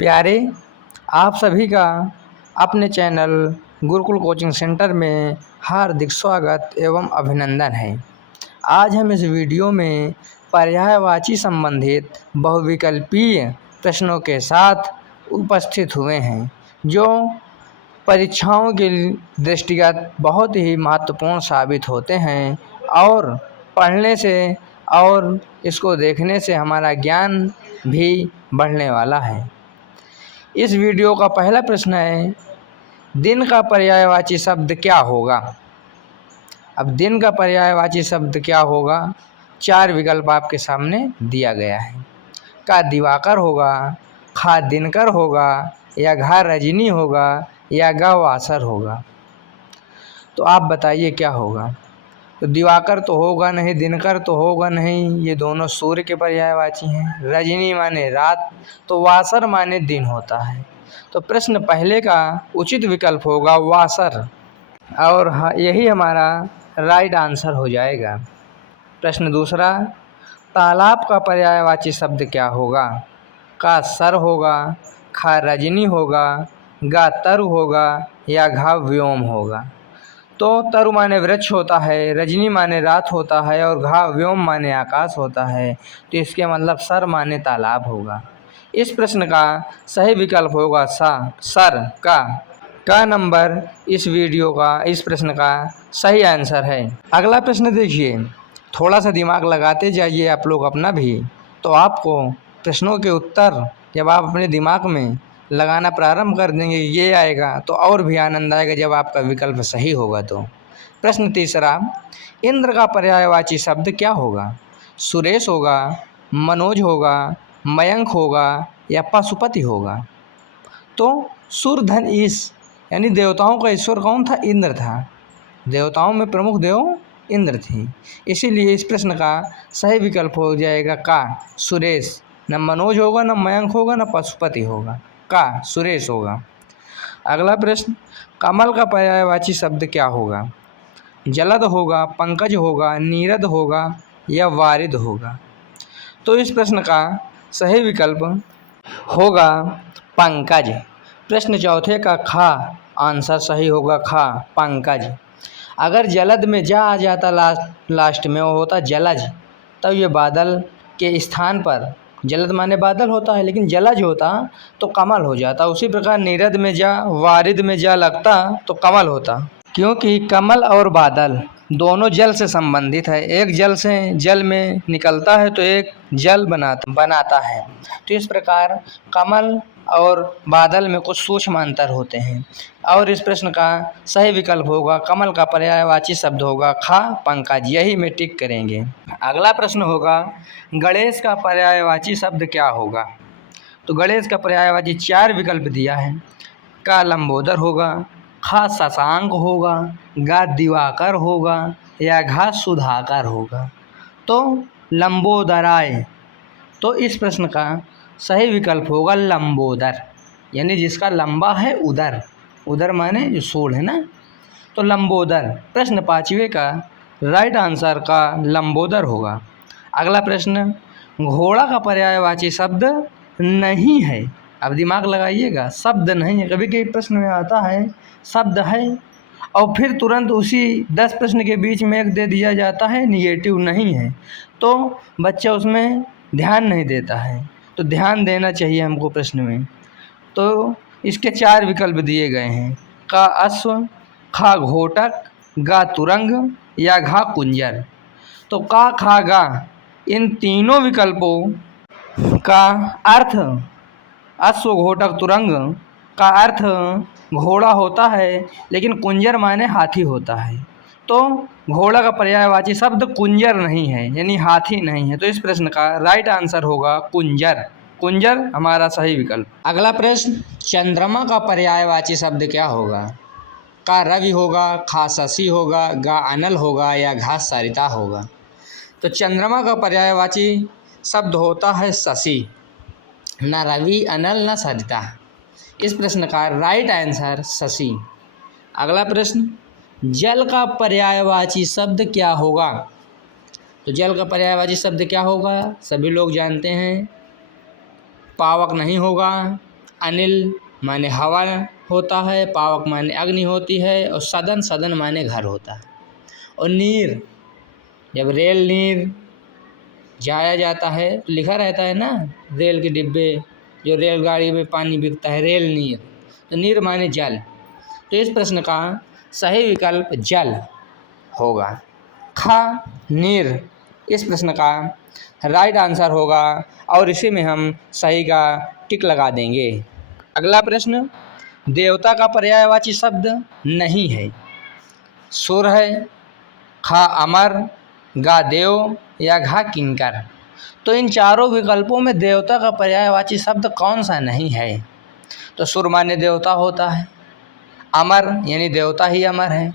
प्यारे, आप सभी का अपने चैनल गुरुकुल कोचिंग सेंटर में हार्दिक स्वागत एवं अभिनंदन है। आज हम इस वीडियो में पर्यायवाची संबंधित बहुविकल्पीय प्रश्नों के साथ उपस्थित हुए हैं, जो परीक्षाओं के दृष्टिगत बहुत ही महत्वपूर्ण साबित होते हैं और पढ़ने से और इसको देखने से हमारा ज्ञान भी बढ़ने वाला है। इस वीडियो का पहला प्रश्न है, दिन का पर्यायवाची शब्द क्या होगा। अब दिन का पर्यायवाची शब्द क्या होगा, 4 विकल्प आपके सामने दिया गया है। का दिवाकर होगा, खा दिनकर होगा, या घा रजनी होगा, या गा वासर होगा। तो आप बताइए क्या होगा। तो दिवाकर तो होगा नहीं, दिनकर तो होगा नहीं, ये दोनों सूर्य के पर्यायवाची हैं। रजनी माने रात, तो वासर माने दिन होता है। तो प्रश्न पहले का उचित विकल्प होगा वासर, और यही हमारा राइट आंसर हो जाएगा। प्रश्न दूसरा, तालाब का पर्यायवाची शब्द क्या होगा। का सर होगा, खा रजनी होगा, गा तरु होगा, या घा व्योम होगा। तो तरु माने वृक्ष होता है, रजनी माने रात होता है, और घा व्योम माने आकाश होता है। तो इसके मतलब सर माने तालाब होगा। इस प्रश्न का सही विकल्प होगा सर का नंबर इस वीडियो का, इस प्रश्न का सही आंसर है। अगला प्रश्न देखिए, थोड़ा सा दिमाग लगाते जाइए आप लोग अपना भी, तो आपको प्रश्नों के उत्तर जब आप अपने दिमाग में लगाना प्रारंभ कर देंगे, ये आएगा तो और भी आनंद आएगा जब आपका विकल्प सही होगा। तो प्रश्न तीसरा, इंद्र का पर्यायवाची शब्द क्या होगा। सुरेश होगा, मनोज होगा, मयंक होगा, या पशुपति होगा। तो सुर धन ईश यानी देवताओं का ईश्वर कौन था, इंद्र था। देवताओं में प्रमुख देव इंद्र थे, इसीलिए इस प्रश्न का सही विकल्प हो जाएगा का सुरेश। न मनोज होगा, न मयंक होगा, न पशुपति होगा, का सुरेश होगा। अगला प्रश्न, कमल का पर्यायवाची शब्द क्या होगा। जलद होगा, पंकज होगा, नीरद होगा, या वारिद होगा। तो इस प्रश्न का सही विकल्प होगा पंकज। प्रश्न चौथे का खा आंसर सही होगा, खा पंकज। अगर जलद में जा आ जाता लास्ट में, वो होता जलज, तब ये बादल के स्थान पर, जलद माने बादल होता है लेकिन जलज होता तो कमल हो जाता। उसी प्रकार नीरद में जा, वारिद में जा लगता तो कमल होता, क्योंकि कमल और बादल दोनों जल से संबंधित है। एक जल से जल में निकलता है तो एक जल बनाता है। तो इस प्रकार कमल और बादल में कुछ सूक्ष्म अंतर होते हैं। और इस प्रश्न का सही विकल्प होगा, कमल का पर्यायवाची शब्द होगा खा पंकज, यही में टिक करेंगे। अगला प्रश्न होगा, गणेश का पर्यायवाची शब्द क्या होगा। तो गणेश का पर्यायवाची 4 विकल्प दिया है। का लंबोदर होगा, खा शशांक होगा, गा दिवाकर होगा, या घा सुधाकर होगा। तो लंबोदराय, तो इस प्रश्न का सही विकल्प होगा लंबोदर, यानी जिसका लंबा है उदर, उदर माने जो सूढ़ है ना, तो लंबोदर। प्रश्न 5वें का राइट आंसर का लंबोदर होगा। अगला प्रश्न, घोड़ा का पर्यायवाची शब्द नहीं है। अब दिमाग लगाइएगा, शब्द नहीं है। कभी कभी प्रश्न में आता है शब्द है और फिर तुरंत उसी 10 प्रश्न के बीच में एक दे दिया जाता है निगेटिव नहीं है, तो बच्चा उसमें ध्यान नहीं देता है। तो ध्यान देना चाहिए हमको प्रश्न में। तो इसके 4 विकल्प दिए गए हैं, का अश्व, खा घोटक, गा तुरंग, या घा कुंजर। तो का खा गा इन तीनों विकल्पों का अर्थ अश्व घोटक तुरंग का अर्थ घोड़ा होता है, लेकिन कुंजर माने हाथी होता है। तो घोड़ा का पर्यायवाची शब्द कुंजर नहीं है, यानी हाथी नहीं है। तो इस प्रश्न का राइट आंसर होगा कुंजर, कुंजर हमारा सही विकल्प। अगला प्रश्न, चंद्रमा का पर्यायवाची शब्द क्या होगा। का रवि होगा, खा शशि होगा, गा अनल होगा, या घा सरिता होगा। तो चंद्रमा का पर्यायवाची शब्द होता है शशि, न रवि, अनल, न सरिता। इस प्रश्न का राइट आंसर शशि। अगला प्रश्न, जल का पर्यायवाची शब्द क्या होगा। तो जल का पर्यायवाची शब्द क्या होगा, सभी लोग जानते हैं। पावक नहीं होगा, अनिल माने हवा होता है, पावक माने अग्नि होती है, और सदन सदन माने घर होता है। और नीर, जब रेल नीर जाया जाता है तो लिखा रहता है ना, रेल के डिब्बे, जो रेलगाड़ी में पानी बिकता है, रेल नीर, तो नीर माने जल। तो इस प्रश्न का सही विकल्प जल होगा। खा नीर इस प्रश्न का राइट आंसर होगा और इसी में हम सही का टिक लगा देंगे। अगला प्रश्न, देवता का पर्यायवाची शब्द नहीं है। सुर है, खा अमर, गा देव या घा किंकर। तो इन चारों विकल्पों में देवता का पर्यायवाची शब्द कौन सा नहीं है? तो सुर माने देवता होता है, अमर यानी देवता ही अमर है,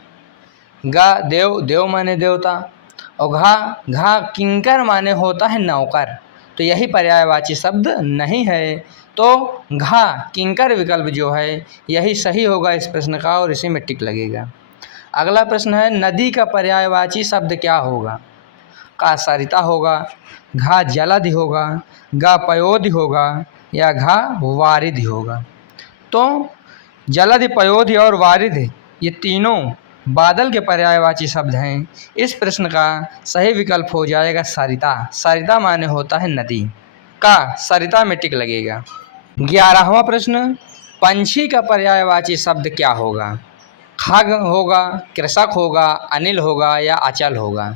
गा देव, देव माने देवता, और घा किंकर माने होता है नौकर। तो यही पर्यायवाची शब्द नहीं है, तो घा किंकर विकल्प जो है यही सही होगा इस प्रश्न का और इसी में टिक लगेगा। अगला प्रश्न है, नदी का पर्यायवाची शब्द क्या होगा? का सरिता होगा, घा जलधि होगा, गा पयोधि होगा या घा वारिधि होगा। तो जलधि, पयोधि और वारिधि ये तीनों बादल के पर्यायवाची शब्द हैं। इस प्रश्न का सही विकल्प हो जाएगा सरिता। सरिता माने होता है नदी, का सरिता में टिक लगेगा। 11वां प्रश्न, पंछी का पर्यायवाची शब्द क्या होगा? खग होगा, कृषक होगा, अनिल होगा या अचल होगा।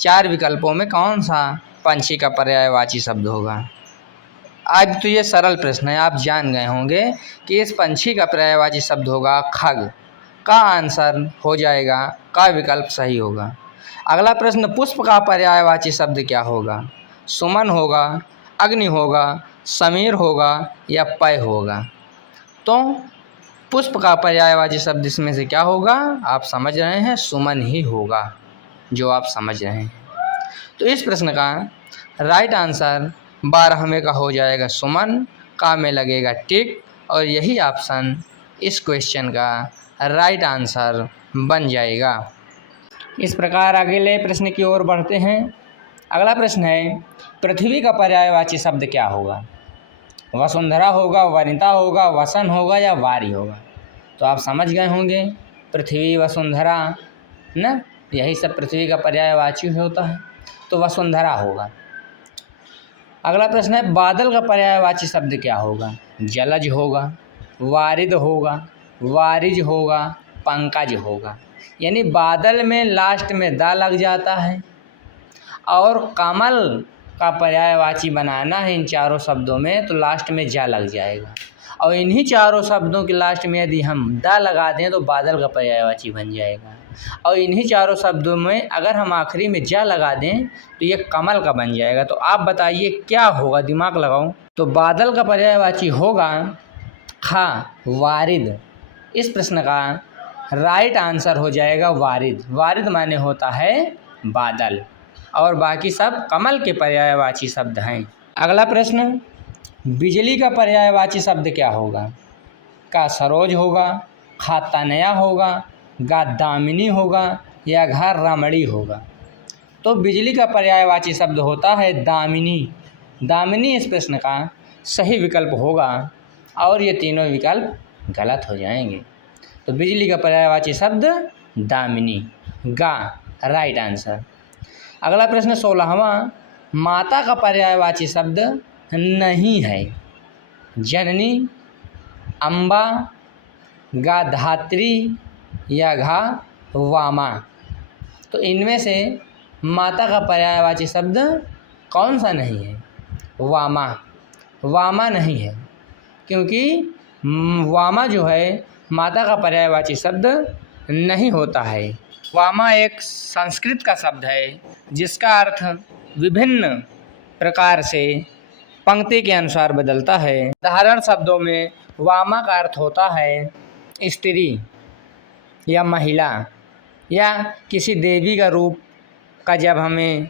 4 विकल्पों में कौन सा पंछी का पर्यायवाची शब्द होगा? अब तो ये सरल प्रश्न है, आप जान गए होंगे कि इस पंछी का पर्यायवाची शब्द होगा खग। का आंसर हो जाएगा, का विकल्प सही होगा। अगला प्रश्न, पुष्प का पर्यायवाची शब्द क्या होगा? सुमन होगा, अग्नि होगा, समीर होगा या पय होगा। तो पुष्प का पर्यायवाची शब्द इसमें से क्या होगा? आप समझ रहे हैं, सुमन ही होगा जो आप समझ रहे हैं। तो इस प्रश्न का राइट आंसर 12वें का हो जाएगा सुमन, का में लगेगा टिक और यही ऑप्शन इस क्वेश्चन का राइट आंसर बन जाएगा। इस प्रकार अगले प्रश्न की ओर बढ़ते हैं। अगला प्रश्न है, पृथ्वी का पर्यायवाची शब्द क्या होगा? वसुंधरा होगा, वनिता होगा, वसन होगा या वारी होगा। तो आप समझ गए होंगे, पृथ्वी, वसुंधरा ना, यही सब पृथ्वी का पर्यायवाची होता है, तो वसुंधरा होगा। अगला प्रश्न है, बादल का पर्यायवाची शब्द क्या होगा? जलज होगा, वारिद होगा, वारिज होगा, पंकज होगा। यानी बादल में लास्ट में दा लग जाता है और कमल का पर्यायवाची बनाना है इन चारों शब्दों में, तो लास्ट में जा लग जाएगा। और इन्हीं चारों शब्दों के लास्ट में यदि हम दा लगा दें तो बादल का पर्यायवाची बन जाएगा। और इन्हीं चारों शब्दों में अगर हम आखिरी में जा लगा दें तो ये कमल का बन जाएगा। तो आप बताइए क्या होगा, दिमाग लगाओ। तो बादल का पर्यायवाची होगा खा वारिद। इस प्रश्न का राइट आंसर हो जाएगा वारिद। वारिद माने होता है बादल और बाकी सब कमल के पर्यायवाची शब्द हैं। अगला प्रश्न, बिजली का पर्यायवाची शब्द क्या होगा? का सरोज होगा, खा तनया होगा, गा दामिनी होगा या घा रमणी होगा। तो बिजली का पर्यायवाची शब्द होता है दामिनी। दामिनी इस प्रश्न का सही विकल्प होगा और ये तीनों विकल्प गलत हो जाएंगे। तो बिजली का पर्यायवाची शब्द दामिनी, गा राइट आंसर। अगला प्रश्न 16वां, माता का पर्यायवाची शब्द नहीं है। जननी, अम्बा, गा धात्री या घा वामा। तो इनमें से माता का पर्यायवाची शब्द कौन सा नहीं है? वामा। वामा नहीं है क्योंकि वामा जो है माता का पर्यायवाची शब्द नहीं होता है। वामा एक संस्कृत का शब्द है जिसका अर्थ विभिन्न प्रकार से पंक्ति के अनुसार बदलता है। साधारण शब्दों में वामा का अर्थ होता है स्त्री या महिला या किसी देवी का रूप का जब हमें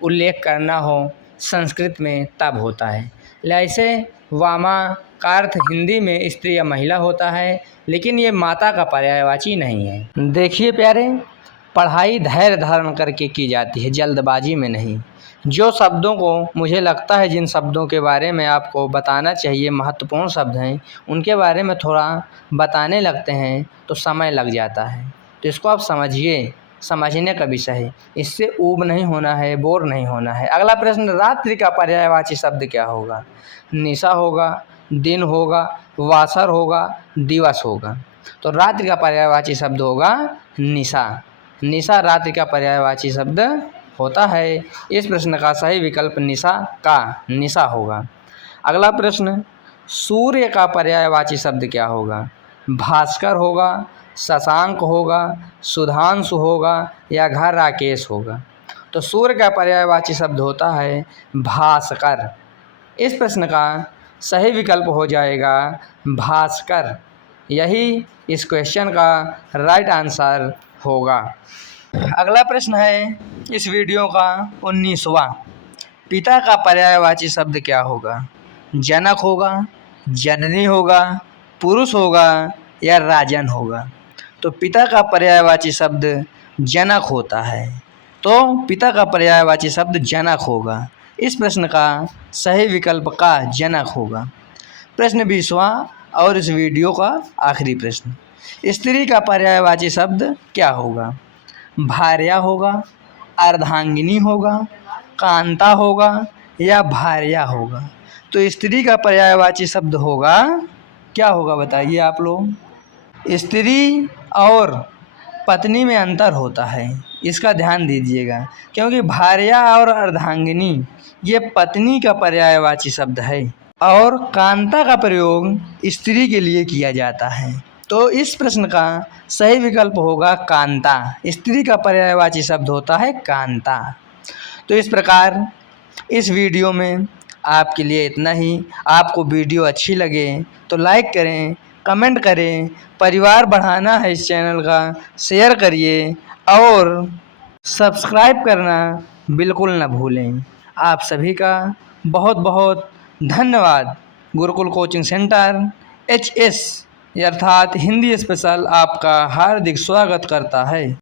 उल्लेख करना हो संस्कृत में तब होता है। ऐसे वामा का अर्थ हिंदी में स्त्री या महिला होता है, लेकिन ये माता का पर्यायवाची नहीं है। देखिए प्यारे, पढ़ाई धैर्य धारण करके की जाती है, जल्दबाजी में नहीं। जो शब्दों को मुझे लगता है जिन शब्दों के बारे में आपको बताना चाहिए महत्वपूर्ण शब्द हैं, उनके बारे में थोड़ा बताने लगते हैं तो समय लग जाता है। तो इसको आप समझिए, समझने का विषय है, इससे ऊब नहीं होना है, बोर नहीं होना है। अगला प्रश्न, रात्रि का पर्यायवाची शब्द क्या होगा? निशा होगा, दिन होगा, वासर होगा, दिवस होगा। तो रात्रि का पर्यायवाची शब्द होगा निशा। निशा रात्रि का पर्यायवाची शब्द होता है। इस प्रश्न का सही विकल्प निशा होगा। अगला प्रश्न, सूर्य का पर्यायवाची शब्द क्या होगा? भास्कर होगा, शशांक होगा, सुधांशु होगा या घर राकेश होगा। तो सूर्य का पर्यायवाची शब्द होता है भास्कर। इस प्रश्न का सही विकल्प हो जाएगा भास्कर। यही इस क्वेश्चन का राइट आंसर होगा। अगला प्रश्न है इस वीडियो का 19वां, पिता का पर्यायवाची शब्द क्या होगा? जनक होगा, जननी होगा, पुरुष होगा या राजन होगा। तो पिता का पर्यायवाची शब्द जनक होता है। तो पिता का पर्यायवाची शब्द जनक होगा। इस प्रश्न का सही विकल्प का जनक होगा। प्रश्न 20वां और इस वीडियो का आखिरी प्रश्न, स्त्री का पर्यायवाची शब्द क्या होगा? भार्या होगा, अर्धांगिनी होगा, कांता होगा या भार्या होगा। तो स्त्री का पर्यायवाची शब्द होगा, क्या होगा बताइए आप लोग? स्त्री और पत्नी में अंतर होता है, इसका ध्यान दीजिएगा, क्योंकि भार्या और अर्धांगिनी ये पत्नी का पर्यायवाची शब्द है और कांता का प्रयोग स्त्री के लिए किया जाता है। तो इस प्रश्न का सही विकल्प होगा कांता। स्त्री का पर्यायवाची शब्द होता है कांता। तो इस प्रकार इस वीडियो में आपके लिए इतना ही। आपको वीडियो अच्छी लगे तो लाइक करें, कमेंट करें, परिवार बढ़ाना है इस चैनल का, शेयर करिए और सब्सक्राइब करना बिल्कुल न भूलें। आप सभी का बहुत बहुत धन्यवाद। गुरुकुल कोचिंग सेंटर HS अर्थात हिंदी स्पेशल आपका हार्दिक स्वागत करता है।